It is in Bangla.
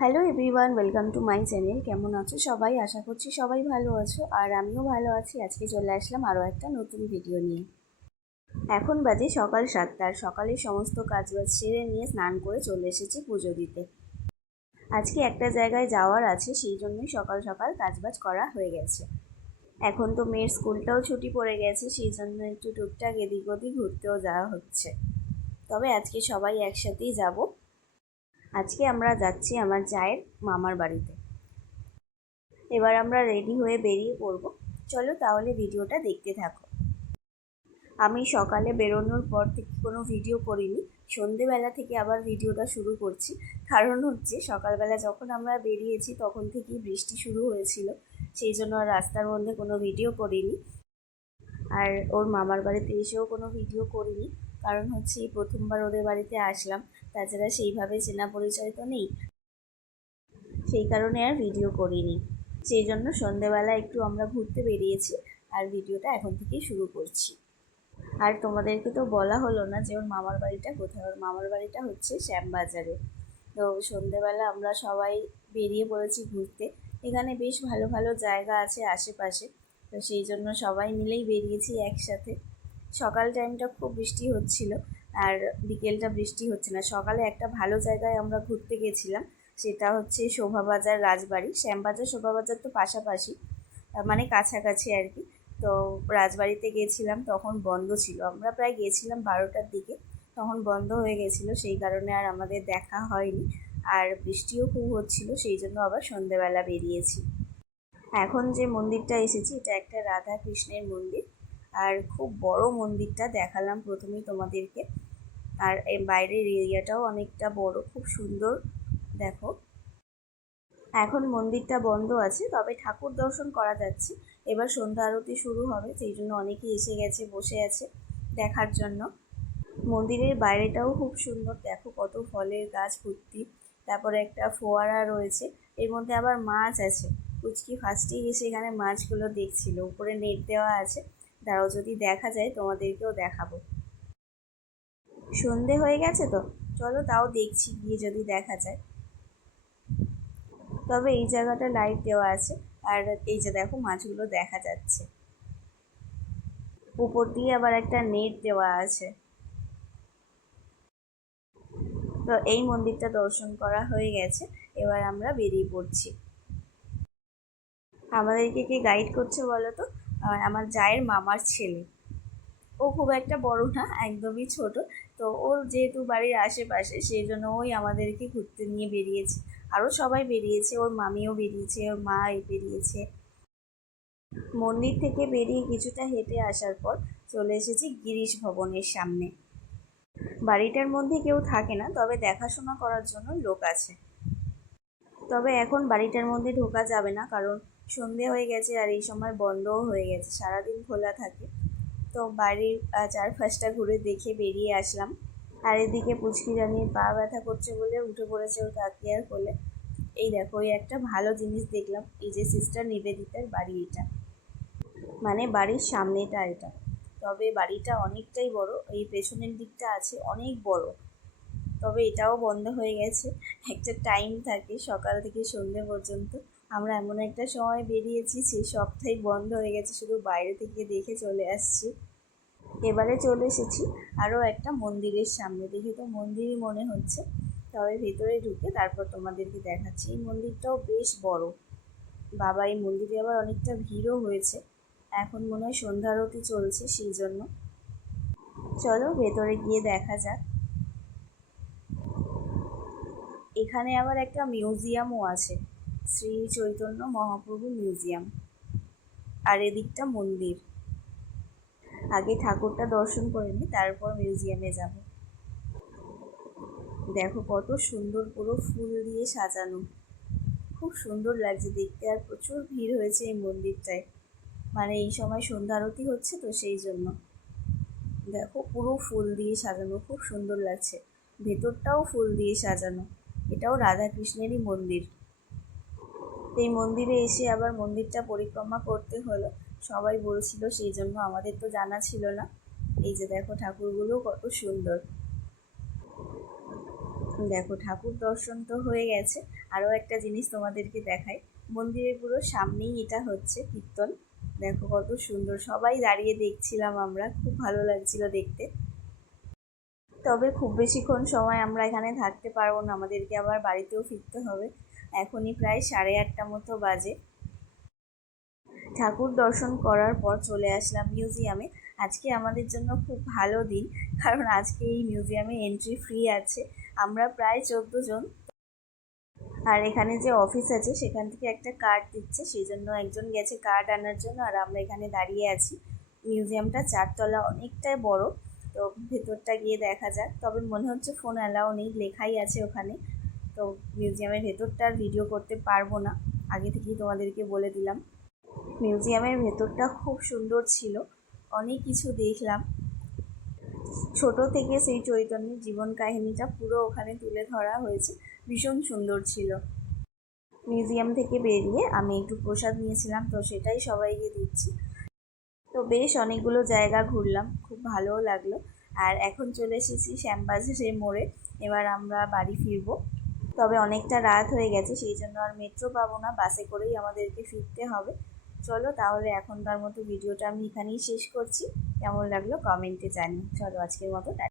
Hello everyone welcome to my channel কেমন আছো সবাই? আশা করছি সবাই ভালো আছো আর আমিও ভালো আছি। আজকে চলে আসলাম আরও একটা নতুন ভিডিও নিয়ে। এখন বাজে সকাল সাতটার সকালে সমস্ত কাজবাজ সেরে নিয়ে স্নান করে চলে এসেছি পুজো দিতে। আজকে একটা জায়গায় যাওয়ার আছে, সেই জন্যই সকাল সকাল কাজবাজ করা হয়ে গেছে। এখন তো মেয়ের স্কুলটাও ছুটি পড়ে গেছে, সেই জন্য একটু টুকটাক এদিক ওদিক ঘুরতেও যাওয়া হচ্ছে। তবে আজকে সবাই একসাথেই যাব। আজকে আমরা যাচ্ছি আমার জায়ের মামার বাড়িতে। এবার আমরা রেডি হয়ে বেরিয়ে পড়ব। চলো তাহলে ভিডিওটা দেখতে থাকো। আমি সকালে বেরোনোর পর থেকে কোনো ভিডিও করিনি। সন্ধেবেলা থেকে আবার ভিডিওটা শুরু করছি। কারণ হচ্ছে সকালবেলা যখন আমরা বেরিয়েছি তখন থেকেই বৃষ্টি শুরু হয়েছিল। সেই জন্য রাস্তার মধ্যে কোনো ভিডিও করিনি। আর ওর মামার বাড়িতে এসেও কোনো ভিডিও করিনি। কারণ হচ্ছে প্রথমবার ওদের বাড়িতে আসলাম। তাছাড়া সেইভাবে চেনা পরিচয় তো নেই। সেই কারণে আর ভিডিও করিনি। সেই জন্য সন্ধেবেলা একটু আমরা ঘুরতে বেরিয়েছি আর ভিডিওটা এখন থেকেই শুরু করছি। আর তোমাদেরকে তো বলা হলো না যে ওর মামার বাড়িটা কোথায়? ওর মামার বাড়িটা হচ্ছে শ্যামবাজারে। তো সন্ধেবেলা আমরা সবাই বেরিয়ে পড়েছি ঘুরতে। এখানে বেশ ভালো ভালো জায়গা আছে আশেপাশে। তো সেই জন্য সবাই মিলেই বেরিয়েছি একসাথে। সকাল টাইমটা খুব বৃষ্টি হচ্ছিল। আর বিকেলটা বৃষ্টি হচ্ছে না। সকালে একটা ভালো জায়গায় আমরা ঘুরতে গেছিলাম, সেটা হচ্ছে শোভাবাজার রাজবাড়ি। শ্যামবাজার, শোভাবাজার তো পাশাপাশি মানে কাছাকাছি আর কি। তো রাজবাড়িতে গেছিলাম, তখন বন্ধ ছিল। আমরা প্রায় গেছিলাম বারোটার দিকে, তখন বন্ধ হয়ে গেছিল, সেই কারণে আর আমাদের দেখা হয়নি। আর বৃষ্টিও খুব হচ্ছিল, সেই জন্য আবার সন্ধেবেলা বেরিয়েছি। এখন যে মন্দিরটা এসেছি, এটা একটা রাধা কৃষ্ণের মন্দির। আর খুব বড় মন্দিরটা দেখালাম প্রথমেই তোমাদেরকে। আর বাইরের এরিয়াটাও অনেকটা বড়, খুব সুন্দর। দেখো। এখন মন্দিরটা বন্ধ আছে, তবে ঠাকুর দর্শন করা যাচ্ছে। এবার সন্ধ্যা আরতি শুরু হবে, সেই জন্য অনেকেই এসে গেছে, বসে আছে দেখার জন্য। মন্দিরের বাইরেটাও খুব সুন্দর, দেখো কত ফলের গাছ ভর্তি তারপরে একটা ফোয়ারা রয়েছে, এর মধ্যে আবার মাছ আছে। কুচকি ফার্স্টেই এসে এখানে মাছগুলো দেখছিল, উপরে নেট দেওয়া আছে। তারাও যদি দেখা যায় তোমাদেরকেও দেখাবো। সন্ধে হয়ে গেছে তো? চলো তাও দেখছি, গিয়ে যদি দেখা যায়। তবে এই জায়গাটা লাইট দেওয়া আছে, আর এই যে দেখো মাছগুলো দেখা যাচ্ছে। উপর দিয়ে আবার একটা নেট দেওয়া আছে। তো এই মন্দিরটা দর্শন করা হয়ে গেছে, এবার আমরা বেরিয়ে পড়ছি। আমাদেরকে কে গাইড করছে বলো তো? আমার জায়ের মামার ছেলে। ও খুব একটা বড় না, একদমই ছোট। তো ওর যেহেতু বাড়ির আশেপাশে, সেই জন্য ওই আমাদেরকে ঘুরতে নিয়ে বেরিয়েছে। আরও সবাই বেরিয়েছে, ওর মামিও বেরিয়েছে, ওর মা বেরিয়েছে। মন্দির থেকে বেরিয়ে কিছুটা হেঁটে আসার পর চলে এসেছি গিরিশ ভবনের সামনে। বাড়িটার মধ্যে কেউ থাকে না, তবে দেখাশোনা করার জন্য লোক আছে। তবে এখন বাড়িটার মধ্যে ঢোকা যাবে না, কারণ সন্ধে হয়ে গেছে আর এই সময় বন্ধও হয়ে গেছে, সারাদিন খোলা থাকে। তো বাড়ির চারপাশটা ঘুরে দেখে বেরিয়ে আসলাম। আর এদিকে পুচকি রানির পা ব্যথা করছে বলে উঠে পড়েছে ওর কাকিয়ার কোলে। এই দেখো ওই একটা ভালো জিনিস দেখলাম, এই যে সিস্টার নিবেদিতার বাড়ি এটা। মানে বাড়ির সামনেটা এটা। তবে বাড়িটা অনেকটাই বড়, এই পেছনের দিকটা আছে অনেক বড়। তবে এটাও বন্ধ হয়ে গেছে। একটা টাইম থাকে সকাল থেকে সন্ধে পর্যন্ত। আমরা এমন একটা সময় বেরিয়েছি, সেই সবটাই বন্ধ হয়ে গেছে, শুধু বাইরে থেকে দেখে চলে আসছি। এবারে চলে এসেছি। আরও একটা মন্দিরের সামনে। দেখে তো মন্দিরই মনে হচ্ছে। তবে ভেতরে ঢুকে তারপর তোমাদেরকে দেখাচ্ছি। এই মন্দিরটাও বেশ বড়। বাবা, এই মন্দিরে আবার অনেকটা ভিড়ও হয়েছে। এখন মনে হয় সন্ধ্যা আরতি চলছে সেই জন্য। চলো ভেতরে গিয়ে দেখা যাক। এখানে আবার একটা মিউজিয়ামও আছে। শ্রী চৈতন্য মহাপ্রভু মিউজিয়াম। আর এদিকটা মন্দির। আগে ঠাকুরটা দর্শন করে নি, তারপর মিউজিয়ামে যাব। দেখো কত সুন্দর পুরো ফুল দিয়ে সাজানো। খুব সুন্দর লাগছে দেখতে আর প্রচুর ভিড় হয়েছে এই মন্দিরটায়। মানে এই সময় সন্ধ্যা আরতি হচ্ছে তো সেই জন্য। দেখো পুরো ফুল দিয়ে সাজানো, খুব সুন্দর লাগছে। ভেতরটাও ফুল দিয়ে সাজানো। এটাও রাধাকৃষ্ণেরই মন্দির। এই মন্দিরে এসে আবার মন্দিরটা পরিক্রমা করতে হলো। সবাই বলছিল, সেই জন্য আমাদের তো জানা ছিল না। এই যে দেখো ঠাকুরগুলো কত সুন্দর। দেখো ঠাকুর দর্শন তো হয়ে গেছে। আরও একটা জিনিস তোমাদেরকে দেখাই। মন্দিরের পুরো সামনেই এটা হচ্ছে কীর্তন। দেখো কত সুন্দর। সবাই দাঁড়িয়ে দেখছিলাম আমরা। খুব ভালো লাগছিল দেখতে। তবে খুব বেশিক্ষণ সময় আমরা এখানে থাকতে পারব না। আমাদেরকে আবার বাড়িতেও ফিরতে হবে। এখনই প্রায় সাড়ে আটটা মতো বাজে। ঠাকুর দর্শন করার পর চলে আসলাম মিউজিয়ামে আজকে আমাদের জন্য খুব ভালো দিন, কারণ আজকে এই মিউজিয়ামে এন্ট্রি ফ্রি আছে। আমরা প্রায় চোদ্দ জন। আর এখানে যে অফিস আছে, সেখান থেকে একটা কার্ড দিচ্ছে। সেই জন্য একজন গেছে কার্ড আনার জন্য, আর আমরা এখানে দাঁড়িয়ে আছি। মিউজিয়ামটা চারতলা অনেকটাই বড়, তো ভেতরটা গিয়ে দেখা যাক। তবে মনে হচ্ছে ফোন অ্যালাউ নেই, লেখাই আছে ওখানে। তো মিউজিয়ামের ভেতরটা ভিডিও করতে পারব না। আগে থেকেই তোমাদেরকে বলে দিলাম। মিউজিয়ামের ভেতরটা খুব সুন্দর ছিল। অনেক কিছু দেখলাম। ছোট থেকে সেই চৈতন্যের জীবন কাহিনীটা পুরো ওখানে তুলে ধরা হয়েছে। ভীষণ সুন্দর ছিল। মিউজিয়াম থেকে বেরিয়ে আমি একটু প্রসাদ নিয়েছিলাম, তো সেটাই সবাইকে দিচ্ছি। তো বেশ অনেকগুলো জায়গা ঘুরলাম, খুব ভালোও লাগল। আর এখন চলে এসেছি শ্যামবাজারে মোড়ে। এবার আমরা বাড়ি ফিরবো। তবে অনেকটা রাত হয়ে গেছে, সেই জন্য আর মেট্রো পাবো না, বাসে করেই আমাদেরকে ফিরতে হবে। চলো তাহলে এখনকার মতো ভিডিওটা আমি এখানেই শেষ করছি। কেমন লাগল কমেন্টে জানি চলো আজকের মতো